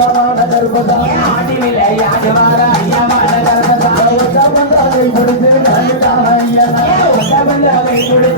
ஐயாவான தர்மதா ஆடி விளையாடு வார ஐயமான கருப்பசாமி ஒட்டமந்தாவை கொடுத்து கலந்துட்டான ஐயனா ஒட்டமந்தாவை கொடுத்து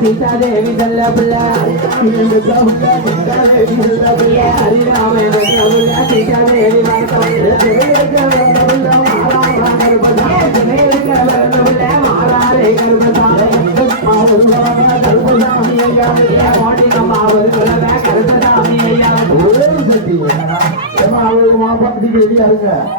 சீதாதேவி செல்ல பிள்ளை ஹரிராமே சீதாதேவி மாறாரே கருப்பசாமி ஐயா ஒரே சக்தி ஏமா அவரு மாப்பாட்டுக்கு ரெடியா இருங்க கணபதியே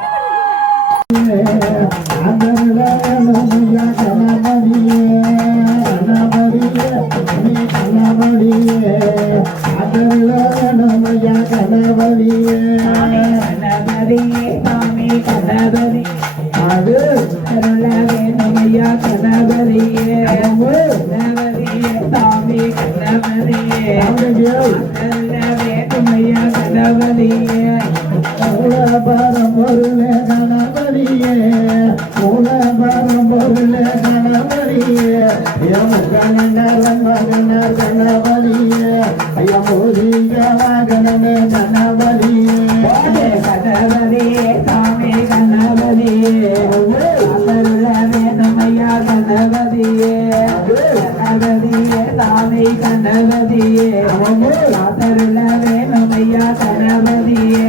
ஐயமோதிக மகனே கணபதியே கணபதியே சாமி கணபதியே கருளவே நமையா கணபதியே கணபதியே சாமி கணபதியே கருளவே நமையா கணபதியே.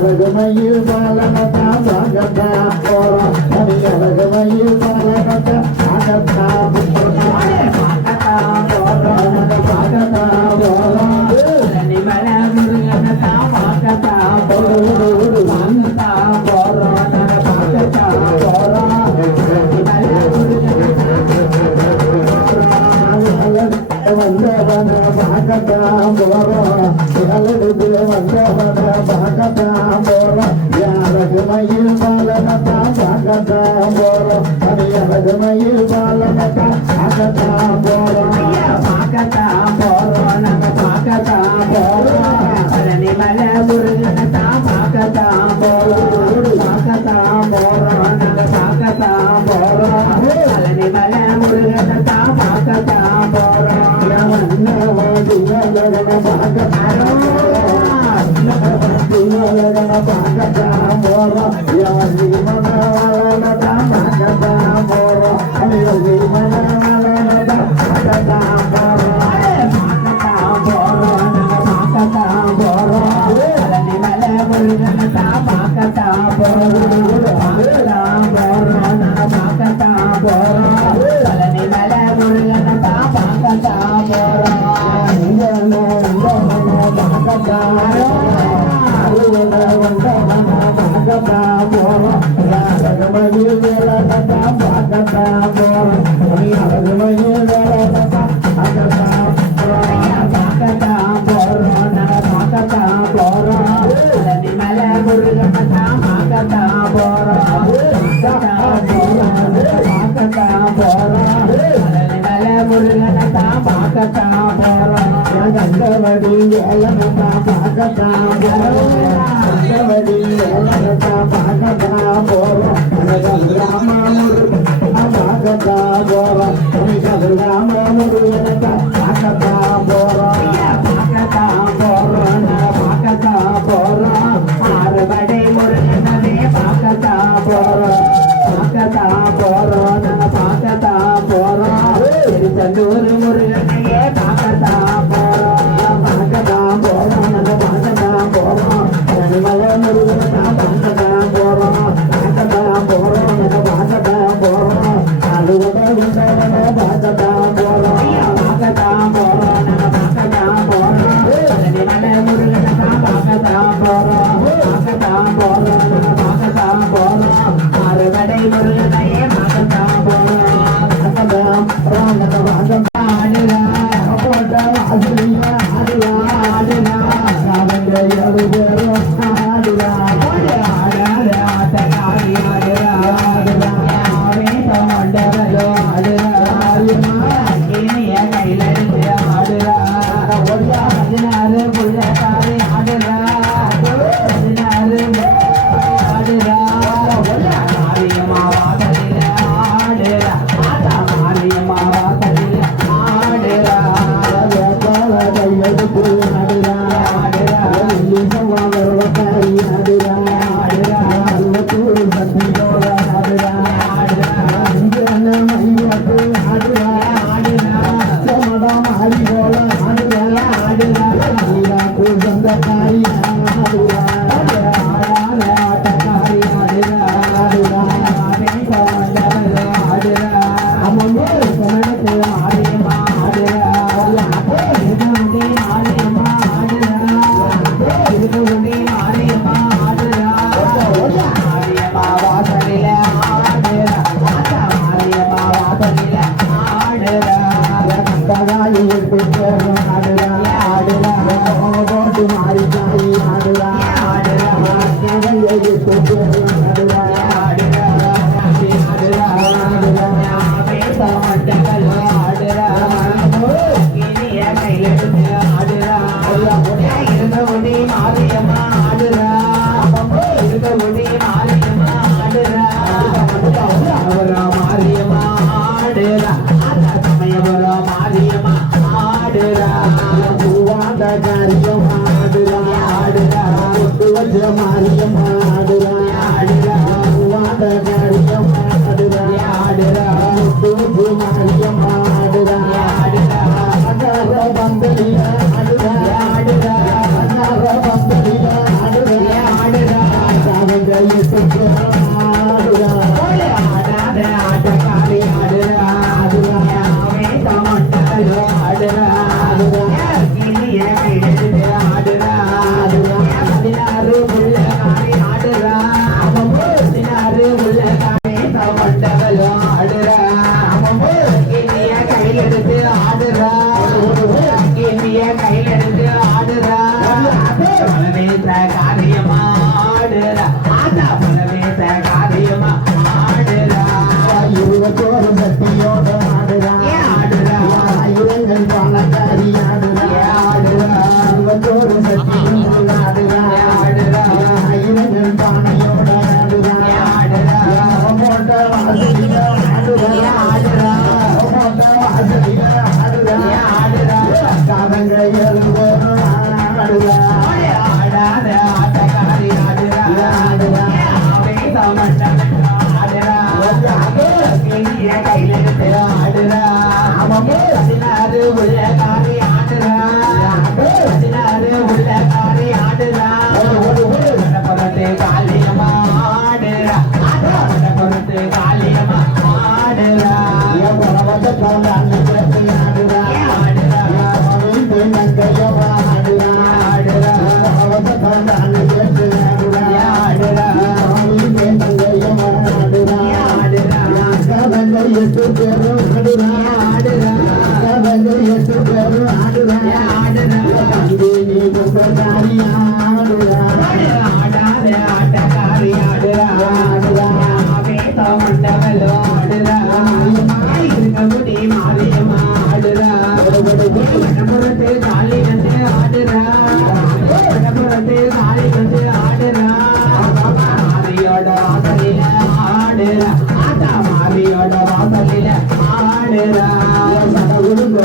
அழகுமையில் பாலகத்தா பாகத்தா போறோம் தனி அழகுமையில் பாலகத்தா பாகத்தா பாகத்தா போறோம் பாகத்தா போறோம் தனி மல முருகனத்தா பாகத்தா போறோம் மயில் பாலனதா பகதா போரோ அடியரது மயில் பாலனதா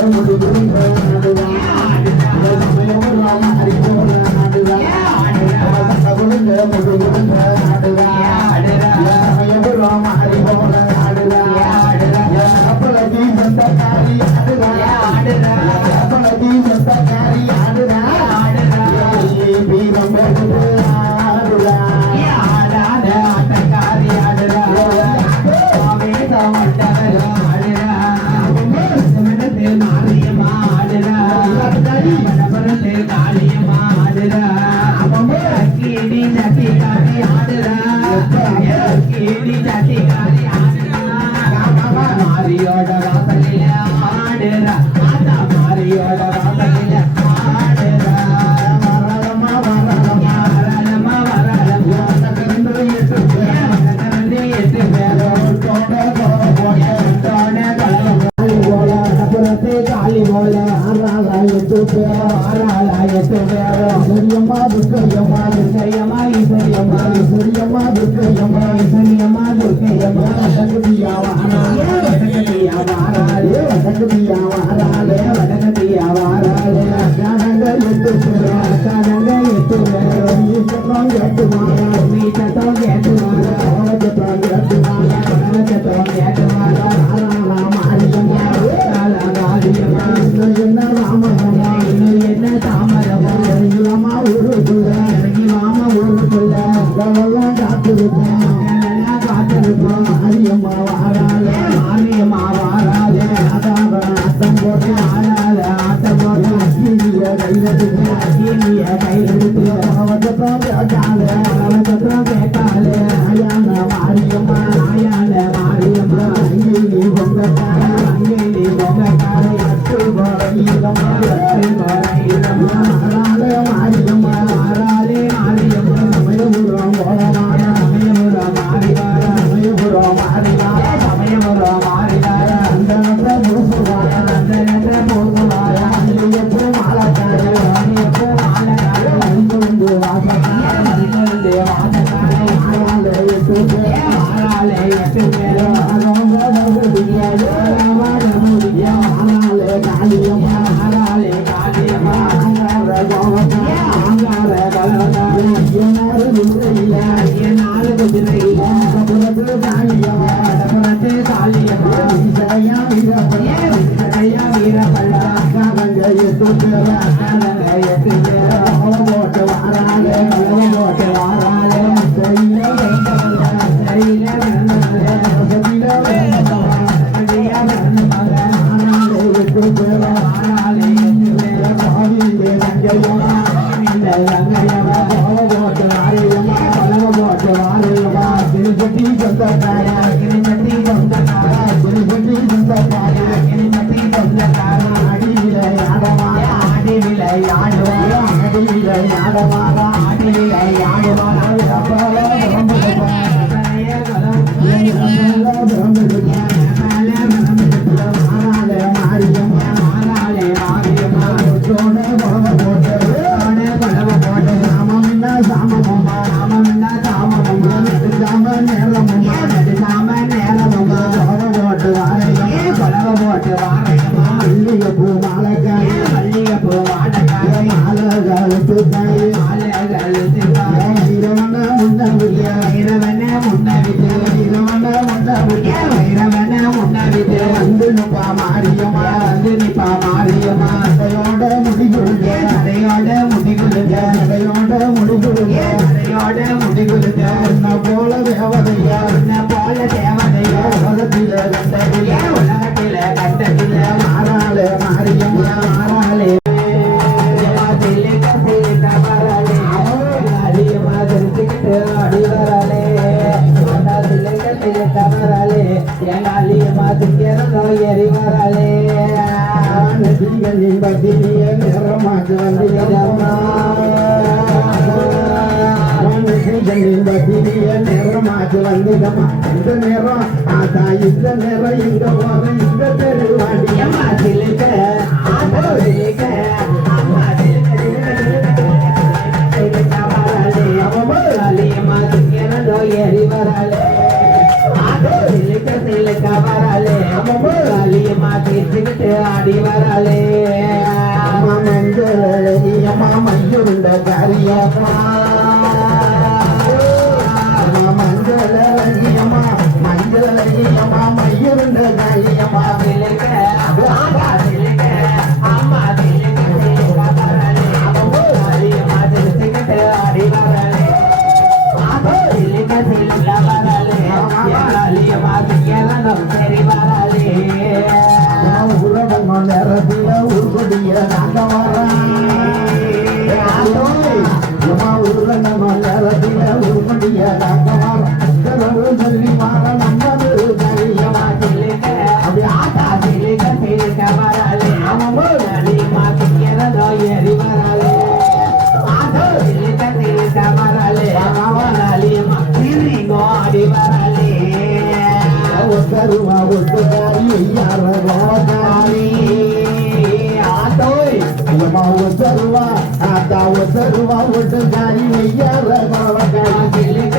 muito bem, துர்க்கையம்மா துர்க்கையம்மா இசரியம்மா இசரியம்மா துர்க்கையம்மா இசரியம்மா துர்க்கையம்மா வசங்கதியா வாராளே வசங்கதியா வாராளே வசங்கதியா வாராளே வசங்கதியா வாராளே அக்கானங்க எட்டு பேர் அக்கானங்க எட்டு பேர் நீ சத்தம் கேட்டு வாரா நீ சத்தம் கேட்டு வாரா அவனுக்கு தான் கேட்டு வாரா அவனுக்கு தான் கேட்டு சொல்றேன் எனக்கு மாமா உழவு சொல்றேன் எல்லாம் காத்திருப்பேன் காத்திருப்பான் மாரியம்மா வாராத மாரியம்மா வாராத அதான் அத்தம் போட்டு ஆடாத I'm gonna get you. Season இந்த புதிய நேரமாச்சு வந்துதம்மா இந்த நேரம் ஆதா இந்த நேரம் இந்த ஓரம் இந்த தெரு சிலுக்க ஆதோ ஆடி வராலே அம்மா மஞ்சள் அம்மா மஞ்சள் காரியம்மா மஞ்சள் அலையம்மா மஞ்சள் அலையம்மா மையிருந்த கையம்மா உறவங்க நேரத்தில் உருபடிய நாங்க வர ತಾವು ತರುವ ಒಟ್ಟು ಗಾಳಿ ನಯ್ಯರ ಬಾವಗಳ ಜಿಲ್ಲೆಗ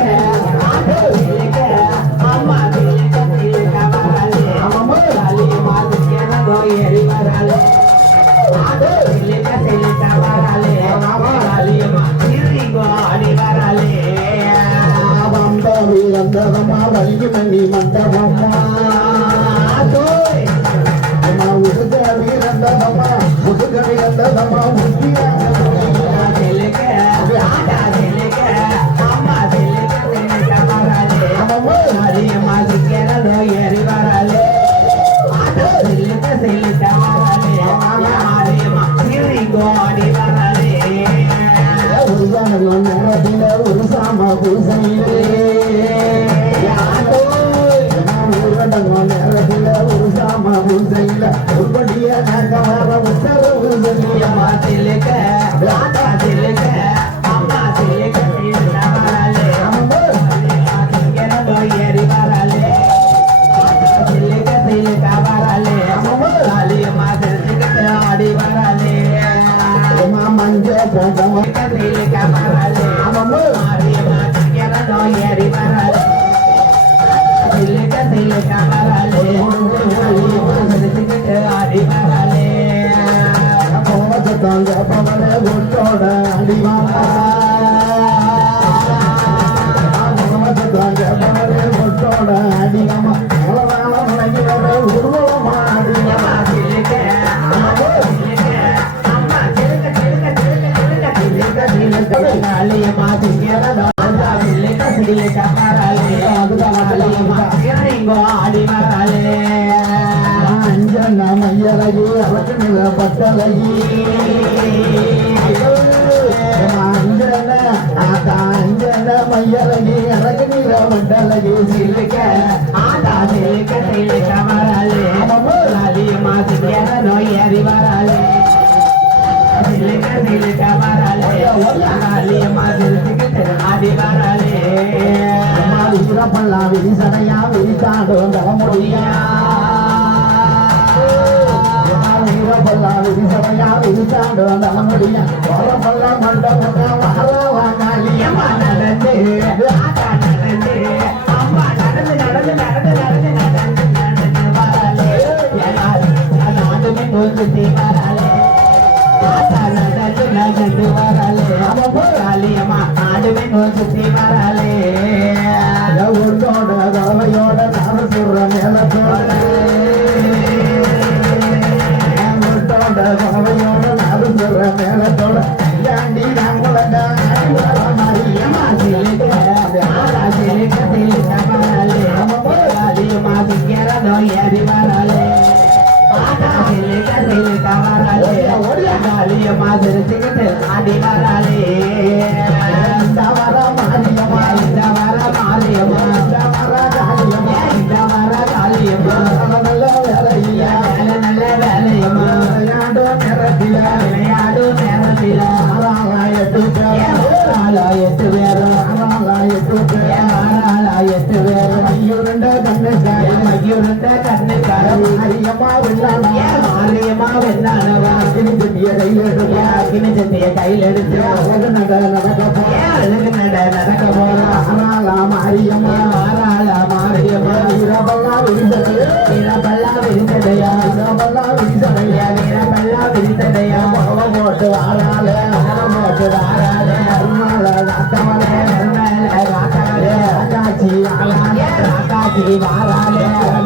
வந்ததம்மா வள்ளி மணி மந்தவம்மா உசுகவி வந்ததம்மா உசுகவி வந்ததம்மா உத்திய சிங்கரதோ ஏறி வராலே சிலுக்க சிலுக்க வராலே காளியம்மா சிலுக்க பல்லா விரிசடையா விரித்தாடு வர முடியா பல்லா விரிசடையா விரித்தாடு வர நடந்து நடந்து அம்மா நடந்து நடந்து நடந்து நானுமே நோக்கி வராலே ஆத்தா நடந்து நடந்து வராலே காளியம்மா நானுமே நோக்கி வராலே உன்னோட கலவையோட நாம சொல்ற மேலத்தோட உன்னோட கலவையோட நாம சொல்ற மேலத்தோட ஐயாண்டி நாங்கள அம்மா சிலுக்க ஆத்தா சிலுக்க காளியம்மா சிரிச்சுக்கிட்டு ஆடி கிணிச்சத்திய கையில் எடுத்து உலக நட நடக்க போறா மாறாளா மாரியம்மா இரபல்லா விரிசடையா இரபல்லா விரிசடையா போட்டு வாழாலே போட்டு வாழாலே காக்காச்சி ஆளாலே காக்காச்சி வாழாலே நடுக்க போனவளே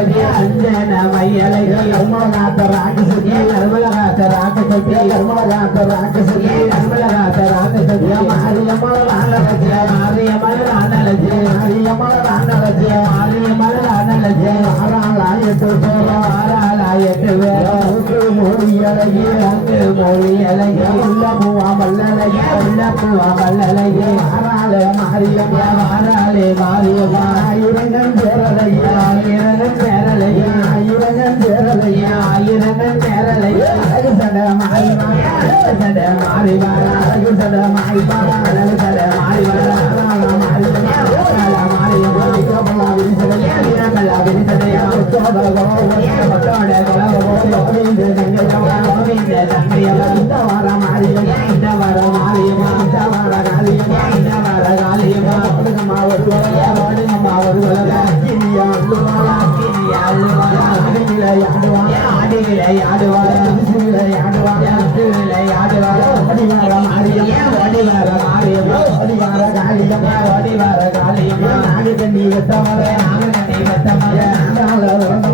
மையலகி அஞ்சன மையலகி கர்மலகாத்த ராக்கசதி கர்மலகாத்த ராக்கசதி கர்மலகாத்த ராக்கசதி கர்மலகாத்த ராக்கசதி மாரியம்மல ராணலஜி மாரியம்மல ராணலஜி மாரியம்மல ராணலஜி மாரியம்மல ராணலஜி ஆறாளாயிரத்து பேர் ஆறாளாயிரத்து பேர் மூன்று மொழி அழகி மூன்று உள்ள பூவா மல்லழகி உள்ள பூவா மல்லழகி ஆறாள மாரியம்மா ஆறாளே மாரியம்மா ஆயிரங்கள் பேரலையா ஆயிரங்கள் பேரலையா ஆயிரங்கள் பேரலையா ஆயிரங்கள் பேரலையா அழகு சட மாறிவா அழகு சட அழகு சட அழகு சட கோவிந்த கோவிந்த இந்த தெய்வத்தமாக நாம தெய்வத்தமாக